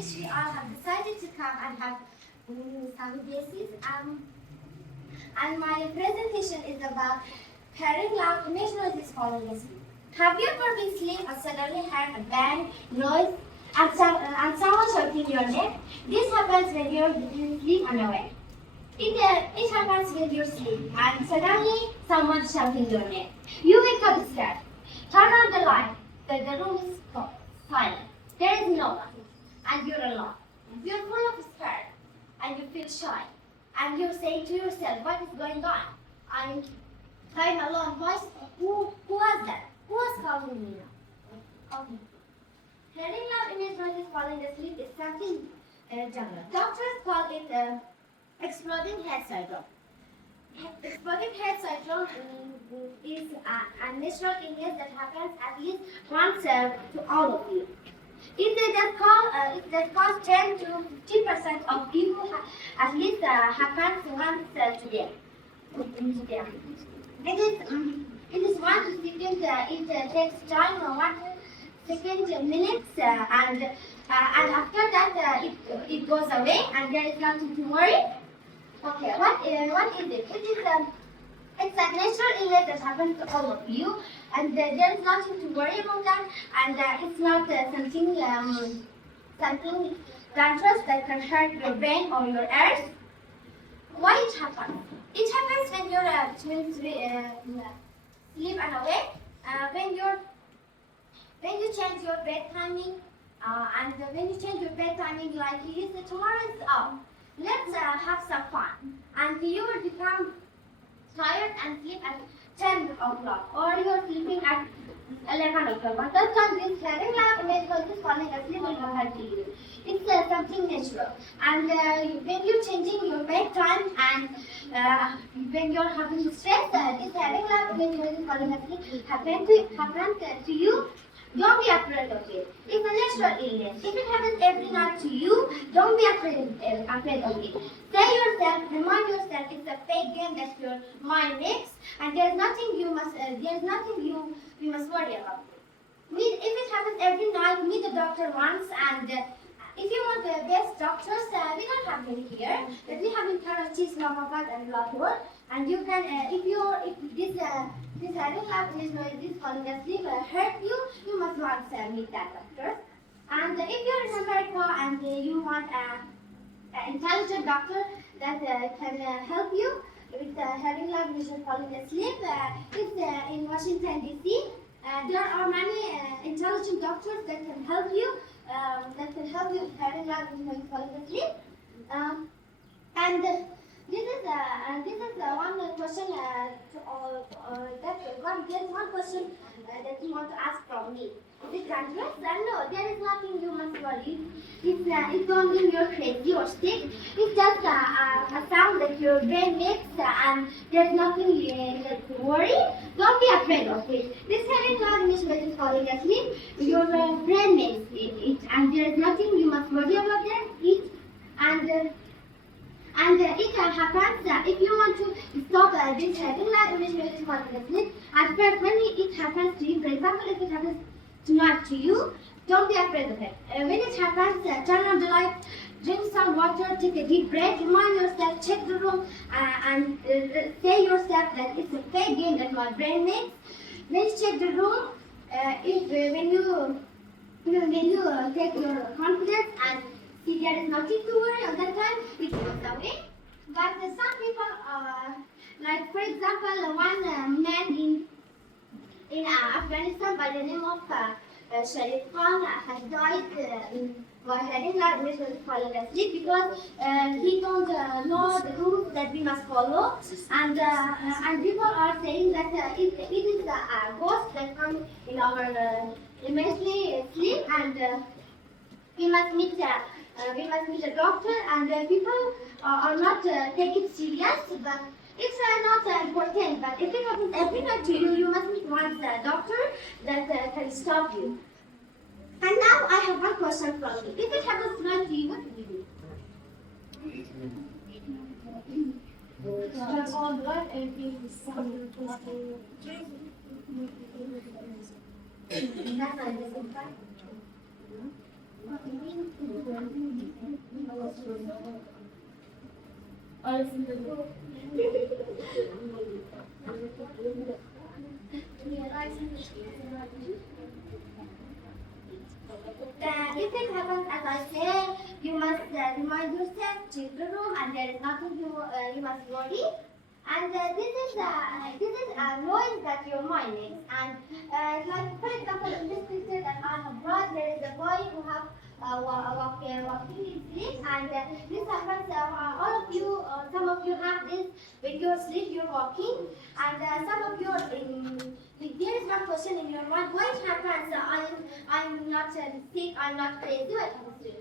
which we all have decided to come and have some basis. And my presentation is about hearing loud image noises following a sleep. Have you ever been asleep and suddenly heard a bang, noise, and someone shouting your name? This happens when you're asleep and awake. It happens when you're asleep and suddenly someone's shouting your name. You wake up scared. Turn on the light. The room is silent. There is no one. And you're alone. You're full of fear and you feel shy. And you're saying to yourself, what is going on? I'm alone. Who was that? Who was calling me now? Okay. Hearing loud image noises falling asleep is something general. Doctors call it exploding head syndrome. Exploding head syndrome is a natural illness that happens at least once to all of you. It does cause 10 to 50% of people at least happens once today. It is 1 second. It takes time, 1 second, minutes, and after that it goes away, and there is nothing to worry. Okay, what is it? It's a natural illness that happens to all of you, and there is nothing to worry about that, and it's not something dangerous that can hurt your brain or your ears. Why it happens? It happens when you're sleep and awake. When you change your bed timing, and when you change your bed timing, like you say tomorrow is off, let's have some fun, and you will become tired and sleep at 10 o'clock, or you're sleeping at 11 o'clock. But that time this hearing loud image noises falling asleep will not help you. It's something natural. And when you're changing your bedtime and when you're having stress, this hearing loud image noises falling asleep happen to you. Don't be afraid of it. It's a natural illness. If it happens every night to you, don't be afraid of it. Remind yourself it's a fake game that your mind makes, and there's nothing you must worry about. If it happens every night, meet the doctor once, and if you want the best doctors, we don't have many here, but we have in Karachi, Islamabad, and Lahore. And you can, if this hearing loud image noises falling asleep hurt you, you must once meet that doctor. And if you're in America and you want an intelligent doctor that can help you with hearing loud image falling asleep, it's in Washington D.C. There are many intelligent doctors that can help you. With hearing loud image falling asleep. And this is one question there's one question that you want to ask from me. Is it dangerous? No, there is nothing you must worry. It don't mean you're crazy or sick. It's just a sound that your brain makes, and there's nothing to worry. Don't be afraid of it. This hearing loud image when it's falling asleep, your brain makes it, and there's nothing you must worry about it. And it happens if you want to stop this hearing loud image when it's falling asleep. At first, when it happens to you, for example, if it happens tonight to you, don't be afraid of it. When it happens, turn on the light, drink some water, take a deep breath, remind yourself, check the room, and say yourself that it's a fake game that my brain makes. When you check the room, when you take your confidence and see there is nothing to worry at that time, it goes away. But some people, like for example, one man in Afghanistan by the name of Sharif Khan has died by hearing loud image falling asleep because he don't know the rules that we must follow, and people are saying that it is a ghost that comes in our immediately sleep, and we must meet a doctor, and people are not take it serious, but it's not important. But if it happens every night to you, you must meet one doctor that can stop you. And now I have one question from you. If it happens tonight to you, what do you do? Turn on blood and be If it happens as I say, you must remind yourself, check the room, and there is nothing you must worry. And this is a noise that your mind makes. And like for example, in this picture that I have brought, there is a boy who have walking in sleep, and this happens. All of you, some of you have this when you're asleep, you're walking, and some of you are in. There is one question in your mind: why it happens? I'm not sick. I'm not crazy. What happens to me?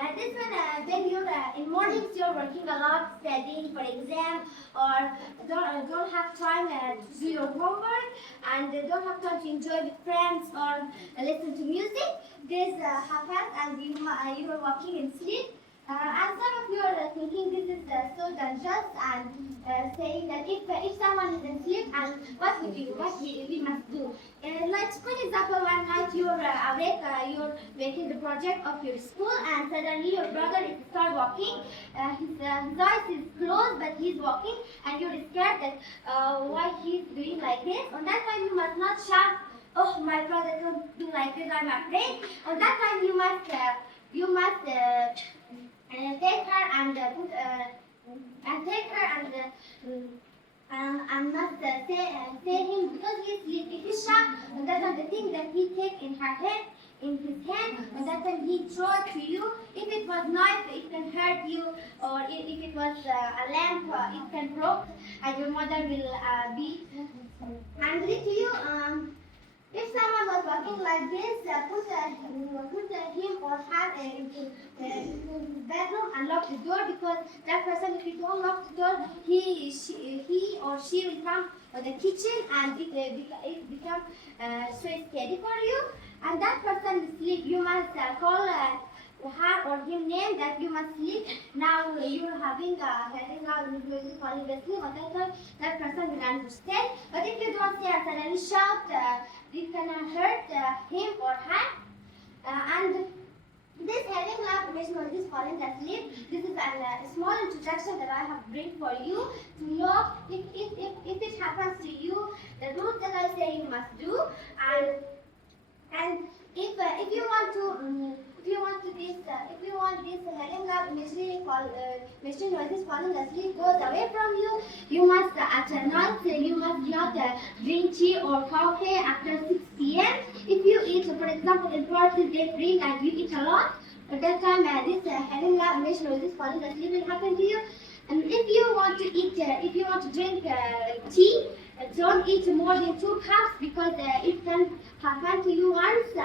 And this one, when you're in mornings, you're working a lot, studying for exam, or don't have time to do your homework, and don't have time to enjoy with friends or listen to music. This happens, and you are walking in sleep. And some of you are thinking this is so dangerous, and saying that if someone is in sleep, and what we must do. Like for example, one night you're awake, you're making the project of your school, and suddenly your brother is start walking. His eyes is closed, but he's walking, and you're scared that why he's doing like this. On that time, you must not shout, "Oh, my brother don't do like this. I'm afraid." On that time, you must take her and put and take her and not say him because he's asleep. If he shout, that are the thing that he take in her head, in his hand, and that time he throw it to you. If it was knife, it can hurt you, or if it was a lamp, it can broke, and your mother will be angry to you. If someone was walking like this, put him or her into his bedroom and lock the door, because that person, if you don't lock the door, he or she will come to the kitchen, and it become so scary for you. And that person will sleep. You must call her or him name that you must sleep. Now you are having now you falling asleep, or that person will understand. But if you don't say and suddenly shout, it can hurt him or her. And this having love information on this falling asleep, this is a small introduction that I have bring for you to know if it happens to you, the rules that I say you must do. And if you want this having love machine noises falling asleep goes away from you, you must at night you must not drink tea or coffee after 6 p.m. If you eat, for example, in parties they bring and you eat a lot, at that time this having love machine noises falling asleep will happen to you. And if you want to eat, if you want to drink tea, don't eat more than 2 cups, because it can happen to you once.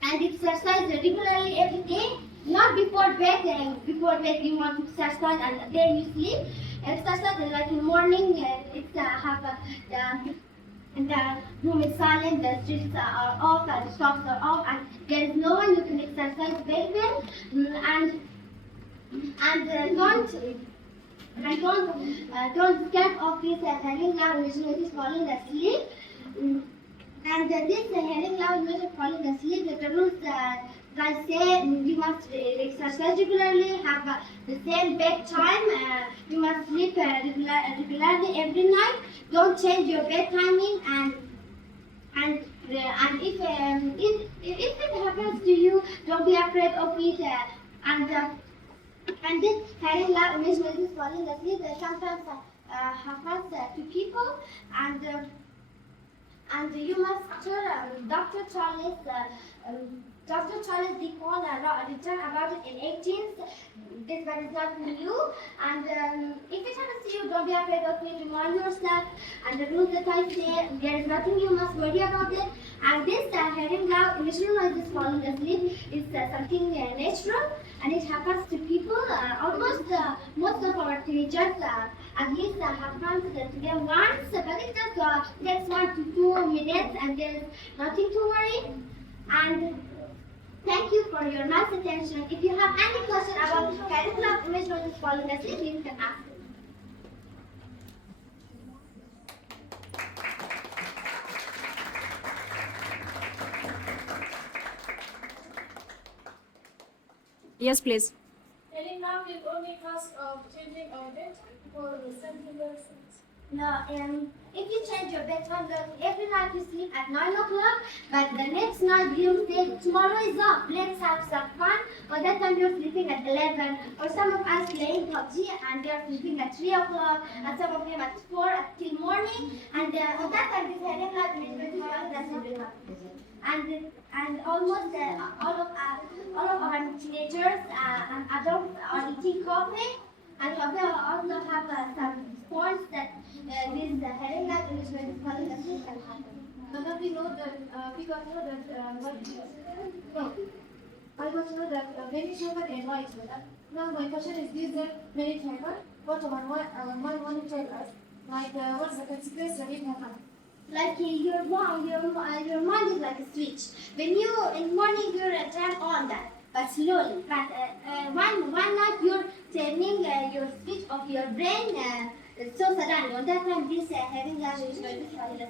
And exercise regularly every day, not before bed. Before bed you want to exercise, and then you sleep. Exercise like in morning, it's have the room is silent, the streets are off, the shops are off, and there is no one. You can exercise very well, and don't get off this having loud noise falling asleep. And this hearing loud music falling asleep, the rules I say you must exercise regularly, have the same bedtime, you must sleep regularly every night. Don't change your bed timing, and if it happens to you, don't be afraid of it. And this hearing loud music is falling asleep sometimes happens to people, and you must tell Dr. Charles Deacon written about it in 18th. This one is not new. And if it happens to you, don't be afraid of it. Remind yourself. And the rules that I say, there is nothing you must worry about it. And this hearing loud initial noises falling asleep is something natural, and it happens to people. Almost most of our teenagers at least happens to them once, but it just takes 1 to 2 minutes, and there is nothing to worry. And thank you for your nice attention. If you have any question about hearing loud image noises falling asleep, you can ask. Yes, please. Any now is only task of changing our bedtime for the similar things. No, if you change your bedtime, then every night you sleep at 9 o'clock, but the next night you say, tomorrow is up, let's have some fun. Or that time you're sleeping at 11. Or some of us playing PUBG and they're sleeping at 3 o'clock, and some of them at 4 till morning. And on that time, this heading light will that's not enough. And almost all of our teenagers and adults are eating coffee. And we also have some sports that this heading light is going to call us can happen. But we know that we got to know that no, I got to know that many children enjoy it. Now my question is: these are many children. What my one tell us? Like what's the consequence that it happen? Like your mind is like a switch. When you in morning you turn on that, but slowly. But one night you're turning your switch of your brain so suddenly. On that time, this having language is going to tell us.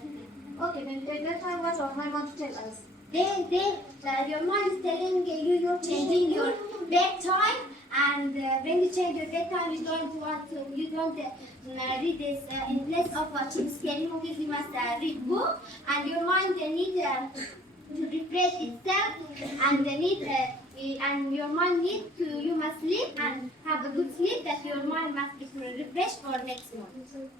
Okay, then that time what of my want to tell us? Your mind is telling you you're changing your bedtime, and when you change your bedtime, you don't read this in place of watching scary movies. You must read book, and your mind needs to refresh itself, and and your mind needs to you must sleep and have a good sleep that your mind must be refreshed for next month.